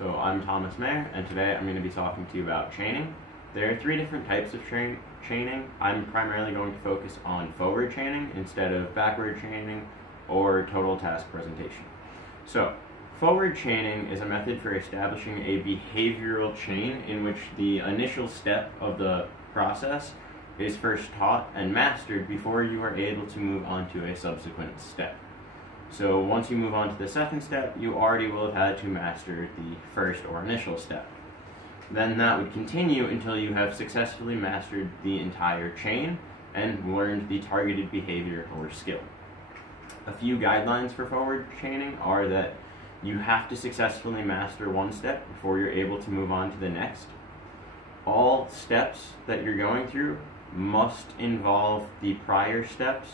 So I'm Thomas Mayer, and today I'm going to be talking to you about chaining. There are three different types of chaining. I'm primarily going to focus on forward chaining instead of backward chaining or total task presentation. So, forward chaining is a method for establishing a behavioral chain in which the initial step of the process is first taught and mastered before you are able to move on to a subsequent step. So once you move on to the second step, you already will have had to master the first or initial step. Then that would continue until you have successfully mastered the entire chain and learned the targeted behavior or skill. A few guidelines for forward chaining are that you have to successfully master one step before you're able to move on to the next. All steps that you're going through must involve the prior steps.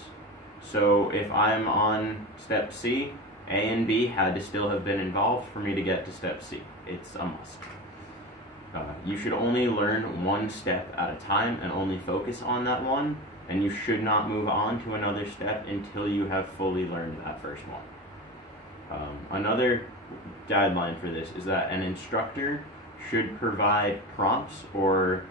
So if I'm on step C, A and B had to still have been involved for me to get to step C. It's a must. You should only learn one step at a time and only focus on that one, and you should not move on to another step until you have fully learned that first one. Another guideline for this is that an instructor should provide prompts or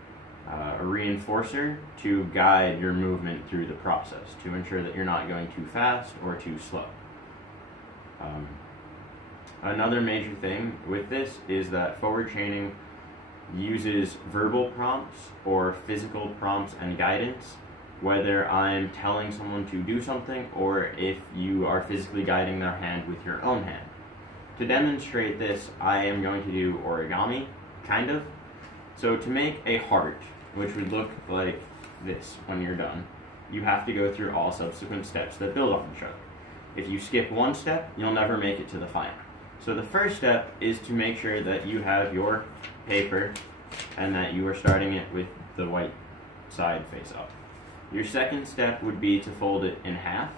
a reinforcer to guide your movement through the process to ensure that you're not going too fast or too slow. Another major thing with this is that forward chaining uses verbal prompts or physical prompts and guidance, whether I'm telling someone to do something or if you are physically guiding their hand with your own hand. To demonstrate this, I am going to do origami, kind of. So to make a heart, which would look like this when you're done, you have to go through all subsequent steps that build on each other. If you skip one step, you'll never make it to the final. So the first step is to make sure that you have your paper and that you are starting it with the white side face up. Your second step would be to fold it in half.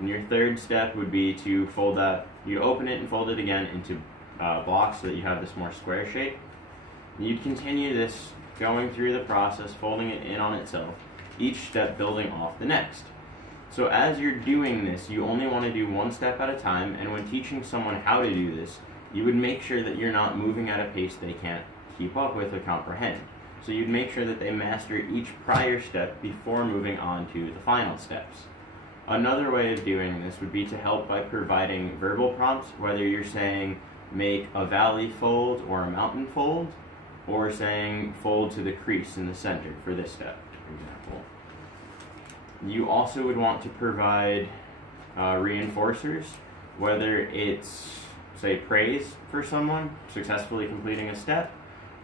And your third step would be to fold that, you open it and fold it again into blocks so that you have this more square shape. And you'd continue this going through the process, folding it in on itself, each step building off the next. So as you're doing this, you only want to do one step at a time, and when teaching someone how to do this, you would make sure that you're not moving at a pace they can't keep up with or comprehend. So you'd make sure that they master each prior step before moving on to the final steps. Another way of doing this would be to help by providing verbal prompts, whether you're saying make a valley fold or a mountain fold, or saying fold to the crease in the center for this step, for example. You also would want to provide reinforcers, whether it's, say, praise for someone successfully completing a step,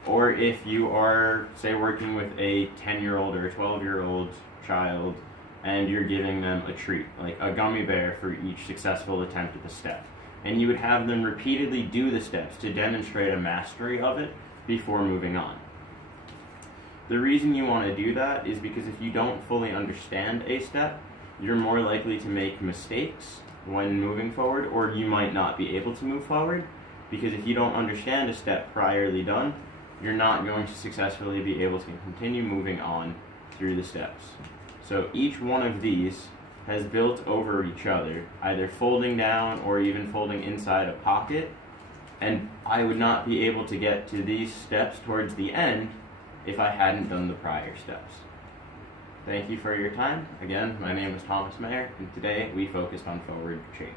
or if you are, say, working with a 10-year-old or a 12-year-old child and you're giving them a treat, like a gummy bear for each successful attempt at the step. And you would have them repeatedly do the steps to demonstrate a mastery of it before moving on. The reason you want to do that is because if you don't fully understand a step, you're more likely to make mistakes when moving forward, or you might not be able to move forward, because if you don't understand a step priorly done, you're not going to successfully be able to continue moving on through the steps. So each one of these has built over each other, either folding down or even folding inside a pocket, and I would not be able to get to these steps towards the end if I hadn't done the prior steps. Thank you for your time. Again, my name is Thomas Mayer, and today we focused on forward chaining.